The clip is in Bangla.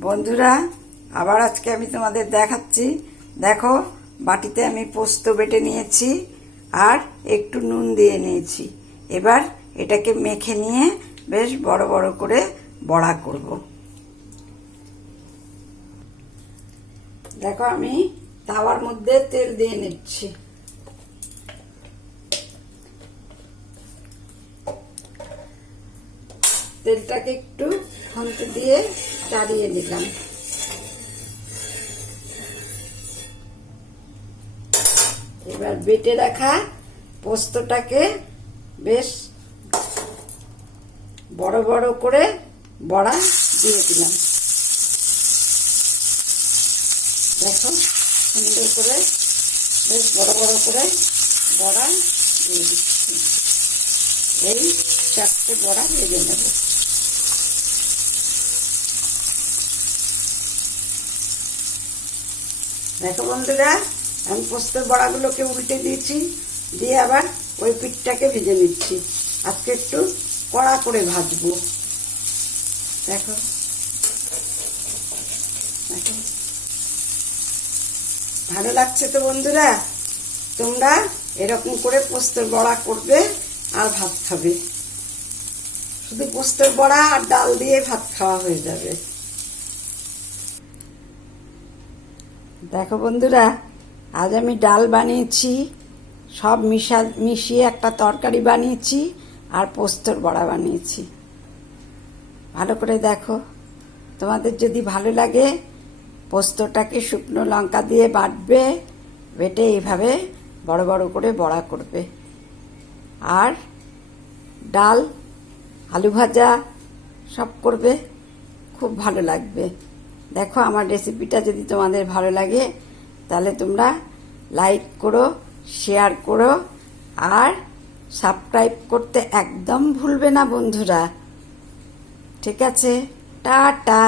বন্ধুরা, আবার আজকে আমি তোমাদের দেখাচ্ছি। দেখো, বাটিতে আমি পোস্ত বেটে নিয়েছি আর একটু নুন দিয়ে নিয়েছি। এবার এটাকে মেখে নিয়ে বেশ বড় বড় করে বড়া করব। দেখো, আমি তাওয়ার মধ্যে তেল দিয়ে নিচ্ছি। তেলটাকে একটু খন্তি দিয়ে চাড়িয়ে নিলাম। এবার বেটে রাখা পোস্তটাকে বেশ বড় বড় করে বড়া দিয়ে দিলাম। দেখো, সুন্দর করে বেশ বড় বড় করে বড়া দিয়ে দিচ্ছি। এই 4টে বড়া ভেজে নেব। দেখো বন্ধুরা, আমি পোস্তের বড়াগুলোকে উল্টে দিয়েছি, দিয়ে আবার ওই পিঠটাকে ভেজে নিচ্ছি। আজকে একটু কড়া করে ভাজবো। দেখো, ভালো লাগছে তো বন্ধুরা? তোমরা এরকম করে পোস্তের বড়া করবে আর ভাত খাবে। শুধু পোস্তের বড়া আর ডাল দিয়ে ভাত খাওয়া হয়ে যাবে। দেখো বন্ধুরা, আজ আমি ডাল বানিয়েছি, সব মিশিয়ে একটা তরকারি বানিয়েছি আর পোস্তর বড়া বানিয়েছি। ভালো করে দেখো। তোমাদের যদি ভালো লাগে, পোস্তটাকে শুকনো লঙ্কা দিয়ে বাটবে, বেটে এইভাবে বড় বড় করে বড়া করবে। আর ডাল, আলু ভাজা সব করবে, খুব ভালো লাগবে। দেখো, আমার রেসিপিটা যদি তোমাদের ভালো লাগে তাহলে তোমরা লাইক করো, শেয়ার করো আর সাবস্ক্রাইব করতে একদম ভুলবে না বন্ধুরা। ঠিক আছে, টাটা।